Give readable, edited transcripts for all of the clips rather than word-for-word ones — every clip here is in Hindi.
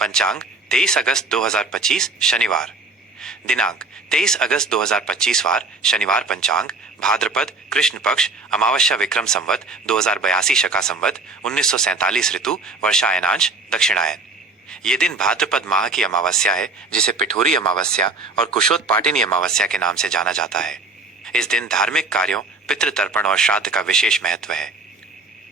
पंचांग 23 अगस्त 2025 शनिवार। दिनांक 23 अगस्त 2025 वार शनिवार। पंचांग भाद्रपद कृष्ण पक्ष अमावस्या विक्रम संवत 2082 शका संवत 1947 ऋतु वर्षायनांश दक्षिणायन। ये दिन भाद्रपद माह की अमावस्या है, जिसे पिठोरी अमावस्या और कुशोत्पाटिनी अमावस्या के नाम से जाना जाता है। इस दिन धार्मिक कार्यों, पितृतर्पण और श्राद्ध का विशेष महत्व है।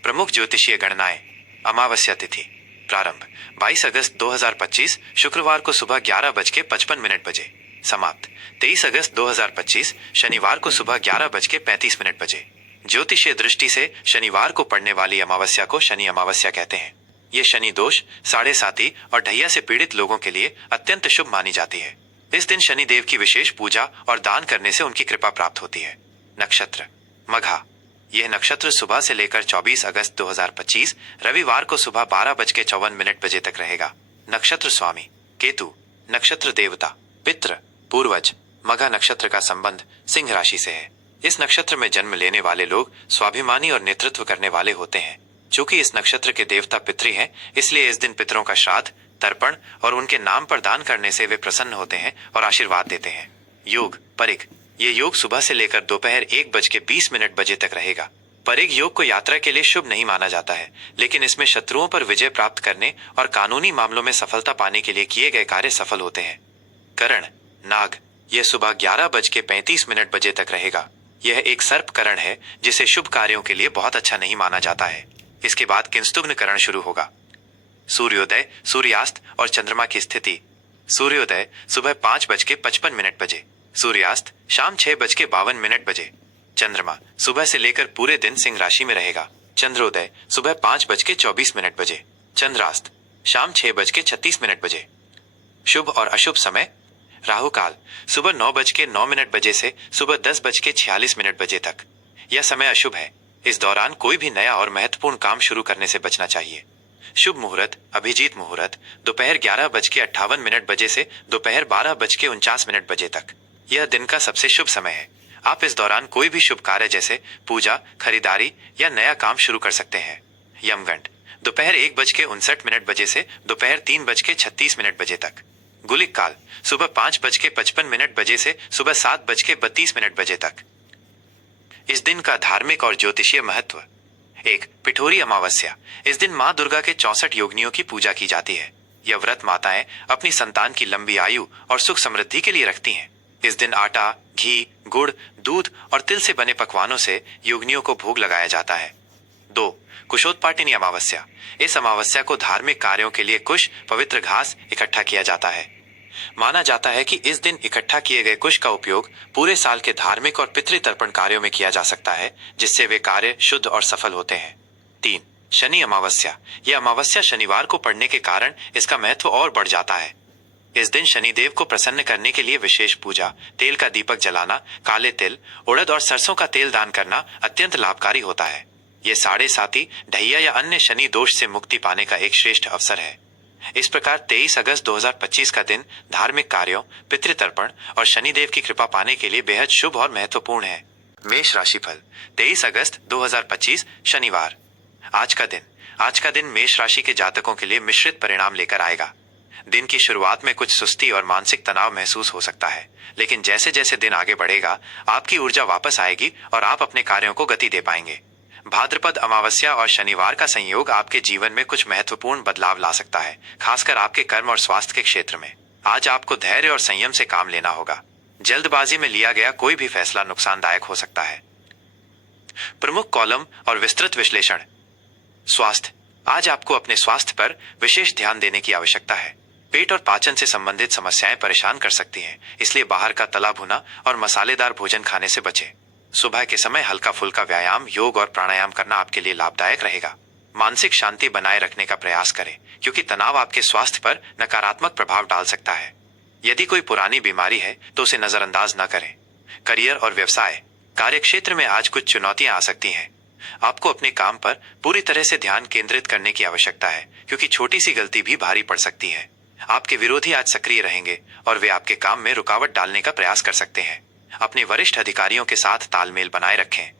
प्रमुख ज्योतिषीय गणनाएं। अमावस्या तिथि प्रारंभ 22 अगस्त 2025 शुक्रवार को सुबह 11:55 बजे। समाप्त 23 अगस्त 2025 शनिवार को सुबह 11:35 बजे। ज्योतिषीय दृष्टि से शनिवार को पड़ने वाली अमावस्या को शनि अमावस्या कहते हैं। ये शनि दोष, साढ़े साती और ढैया से पीड़ित लोगों के लिए अत्यंत शुभ मानी जाती है। इस दिन शनि देव की विशेष पूजा और दान करने से उनकी कृपा प्राप्त होती है। नक्षत्र मघा। यह नक्षत्र सुबह से लेकर 24 अगस्त 2025 रविवार को सुबह 12:54 बजे तक रहेगा। नक्षत्र स्वामी केतु। नक्षत्र देवता पितृ पूर्वज। मघा नक्षत्र का संबंध सिंह राशि से है। इस नक्षत्र में जन्म लेने वाले लोग स्वाभिमानी और नेतृत्व करने वाले होते हैं। चूंकि इस नक्षत्र के देवता पितृ हैं, इसलिए इस दिन पितरों का श्राद्ध, तर्पण और उनके नाम पर दान करने से वे प्रसन्न होते हैं और आशीर्वाद देते हैं। योग परिग। ये योग सुबह से लेकर दोपहर 1:20 बजे तक रहेगा। परिग योग को यात्रा के लिए शुभ नहीं माना जाता है, लेकिन इसमें शत्रुओं पर विजय प्राप्त करने और कानूनी मामलों में सफलता पाने के लिए किए गए कार्य सफल होते हैं। करण नाग। यह सुबह 11:35 बजे तक रहेगा। यह एक सर्प करण है, जिसे शुभ कार्यों के लिए बहुत अच्छा नहीं माना जाता है। इसके बाद किंस्तुग्न करण शुरू होगा। सूर्योदय, सूर्यास्त और चंद्रमा की स्थिति। सूर्योदय सुबह 5:55 बजे। सूर्यास्त शाम 6:52 बजे। चंद्रमा सुबह से लेकर पूरे दिन सिंह राशि में रहेगा। चंद्रोदय सुबह 5:24 बजे। चंद्रास्त शाम 6:36 बजे। शुभ और अशुभ समय। राहु काल सुबह 9:09 बजे से सुबह 10:46 बजे तक। यह समय अशुभ है। इस दौरान कोई भी नया और महत्वपूर्ण काम शुरू करने से बचना चाहिए। शुभ मुहूर्त अभिजीत मुहूर्त दोपहर 11:58 बजे से दोपहर 12:49 बजे तक। यह दिन का सबसे शुभ समय है। आप इस दौरान कोई भी शुभ कार्य जैसे पूजा, खरीदारी या नया काम शुरू कर सकते हैं। यमगंड दोपहर 1:59 बजे से दोपहर 3:36 बजे तक। गुलिक काल सुबह 5:55 बजे से सुबह 7:32 बजे तक। इस दिन का धार्मिक और ज्योतिषीय महत्व। 1. पिठोरी अमावस्या। इस दिन माँ दुर्गा के 64 योगिनियों की पूजा की जाती है। यह व्रत माताएं अपनी संतान की लंबी आयु और सुख समृद्धि के लिए रखती हैं। इस दिन आटा, घी, गुड़, दूध और तिल से बने पकवानों से योगिनियों को भोग लगाया जाता है। 2. कुशोत्पाटिनी अमावस्या। इस अमावस्या को धार्मिक कार्यों के लिए कुश, पवित्र घास इकट्ठा किया जाता है। माना जाता है कि इस दिन इकट्ठा किए गए कुश का उपयोग पूरे साल के धार्मिक और पितृतर्पण कार्यों में किया जा सकता है, जिससे वे कार्य शुद्ध और सफल होते हैं। 3. शनि अमावस्या। यह अमावस्या शनिवार को पड़ने के कारण इसका महत्व और बढ़ जाता है। इस दिन शनिदेव को प्रसन्न करने के लिए विशेष पूजा, तेल का दीपक जलाना, काले तिल, उड़द और सरसों का तेल दान करना अत्यंत लाभकारी होता है। ये साढ़े साती, ढैया या अन्य शनि दोष से मुक्ति पाने का एक श्रेष्ठ अवसर है। इस प्रकार 23 अगस्त 2025 का दिन धार्मिक कार्यों, पितृतर्पण और शनिदेव की कृपा पाने के लिए बेहद शुभ और महत्वपूर्ण है। मेष राशिफल 23 अगस्त 2025 शनिवार। आज का दिन मेष राशि के जातकों के लिए मिश्रित परिणाम लेकर आएगा। दिन की शुरुआत में कुछ सुस्ती और मानसिक तनाव महसूस हो सकता है, लेकिन जैसे जैसे दिन आगे बढ़ेगा, आपकी ऊर्जा वापस आएगी और आप अपने कार्यों को गति दे पाएंगे। भाद्रपद अमावस्या और शनिवार का संयोग आपके जीवन में कुछ महत्वपूर्ण बदलाव ला सकता है, खासकर आपके कर्म और स्वास्थ्य के क्षेत्र में। आज आपको धैर्य और संयम से काम लेना होगा। जल्दबाजी में लिया गया कोई भी फैसला नुकसानदायक हो सकता है। प्रमुख कॉलम और विस्तृत विश्लेषण। स्वास्थ्य। आज आपको अपने स्वास्थ्य पर विशेष ध्यान देने की आवश्यकता है। पेट और पाचन से संबंधित समस्याएं परेशान कर सकती हैं, इसलिए बाहर का तला भुना और मसालेदार भोजन खाने से बचें। सुबह के समय हल्का फुल्का व्यायाम, योग और प्राणायाम करना आपके लिए लाभदायक रहेगा। मानसिक शांति बनाए रखने का प्रयास करें, क्योंकि तनाव आपके स्वास्थ्य पर नकारात्मक प्रभाव डाल सकता है। यदि कोई पुरानी बीमारी है तो उसे नजरअंदाज न करें। करियर और व्यवसाय। कार्यक्षेत्र में आज कुछ चुनौतियां आ सकती हैं। आपको अपने काम पर पूरी तरह से ध्यान केंद्रित करने की आवश्यकता है, क्योंकि छोटी सी गलती भी भारी पड़ सकती है। आपके विरोधी आज सक्रिय रहेंगे और वे आपके काम में रुकावट डालने का प्रयास कर सकते हैं। अपने वरिष्ठ अधिकारियों के साथ तालमेल बनाए रखें।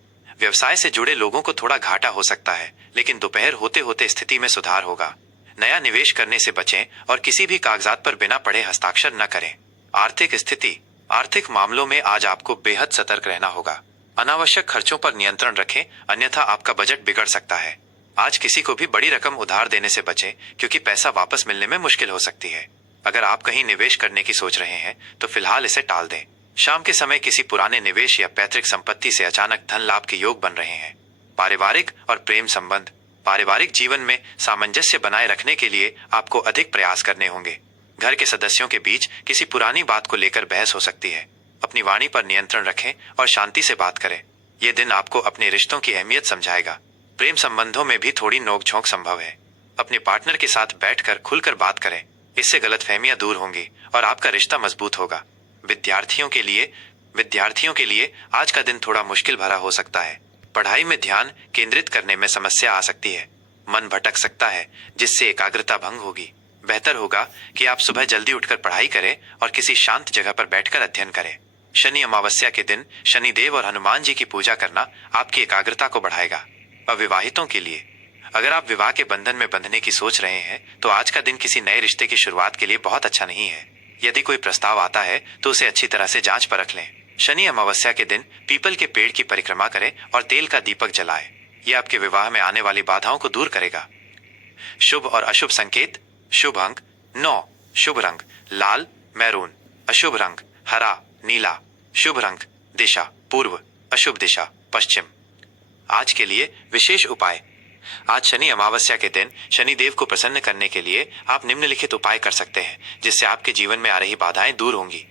व्यवसाय से जुड़े लोगों को थोड़ा घाटा हो सकता है, लेकिन दोपहर होते होते स्थिति में सुधार होगा। नया निवेश करने से बचें और किसी भी कागजात पर बिना पढ़े हस्ताक्षर न करें। आर्थिक स्थिति। आर्थिक मामलों में आज आपको बेहद सतर्क रहना होगा। अनावश्यक खर्चों पर नियंत्रण रखें, अन्यथा आपका बजट बिगड़ सकता है। आज किसी को भी बड़ी रकम उधार देने से बचें, क्योंकि पैसा वापस मिलने में मुश्किल हो सकती है। अगर आप कहीं निवेश करने की सोच रहे हैं तो फिलहाल इसे टाल दें। शाम के समय किसी पुराने निवेश या पैतृक संपत्ति से अचानक धन लाभ के योग बन रहे हैं। पारिवारिक और प्रेम संबंध। पारिवारिक जीवन में सामंजस्य बनाए रखने के लिए आपको अधिक प्रयास करने होंगे। घर के सदस्यों के बीच किसी पुरानी बात को लेकर बहस हो सकती है। अपनी वाणी पर नियंत्रण रखें और शांति से बात करें। यह दिन आपको अपने रिश्तों की अहमियत समझाएगा। प्रेम संबंधों में भी थोड़ी नोकझोंक संभव है। अपने पार्टनर के साथ बैठकर खुलकर बात करें, इससे गलतफहमियां दूर होंगी और आपका रिश्ता मजबूत होगा। विद्यार्थियों के लिए आज का दिन थोड़ा मुश्किल भरा हो सकता है। पढ़ाई में ध्यान केंद्रित करने में समस्या आ सकती है। मन भटक सकता है, जिससे एकाग्रता भंग होगी। बेहतर होगा कि आप सुबह जल्दी उठकर पढ़ाई करें और किसी शांत जगह पर बैठकर अध्ययन करें। शनि अमावस्या के दिन शनिदेव और हनुमान जी की पूजा करना आपकी एकाग्रता को बढ़ाएगा। अविवाहितों के लिए, अगर आप विवाह के बंधन में बंधने की सोच रहे हैं तो आज का दिन किसी नए रिश्ते की शुरुआत के लिए बहुत अच्छा नहीं है। यदि कोई प्रस्ताव आता है तो उसे अच्छी तरह से जांच परख लें। शनि अमावस्या के दिन पीपल के पेड़ की परिक्रमा करें और तेल का दीपक जलाएं। यह आपके विवाह में आने वाली बाधाओं को दूर करेगा। शुभ और अशुभ संकेत। शुभ अंक 9, शुभ रंग लाल मैरून, अशुभ रंग हरा नीला, शुभ रंग दिशा पूर्व, अशुभ दिशा पश्चिम। आज के लिए विशेष उपाय। आज शनि अमावस्या के दिन शनिदेव को प्रसन्न करने के लिए आप निम्नलिखित उपाय कर सकते हैं, जिससे आपके जीवन में आ रही बाधाएं दूर होंगी।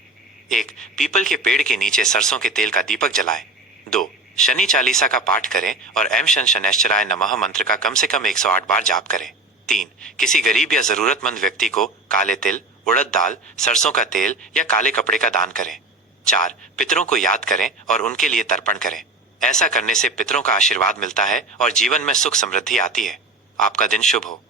1. पीपल के पेड़ के नीचे सरसों के तेल का दीपक जलाएं। 2. शनि चालीसा का पाठ करें और एम शन शनैश्चराय नमः मंत्र का कम से कम 108 बार जाप करें। 3. किसी गरीब या जरूरतमंद व्यक्ति को काले तिल, उड़द दाल, सरसों का तेल या काले कपड़े का दान करें। 4. पितरों को याद करें और उनके लिए तर्पण करें। ऐसा करने से पितरों का आशीर्वाद मिलता है और जीवन में सुख समृद्धि आती है। आपका दिन शुभ हो।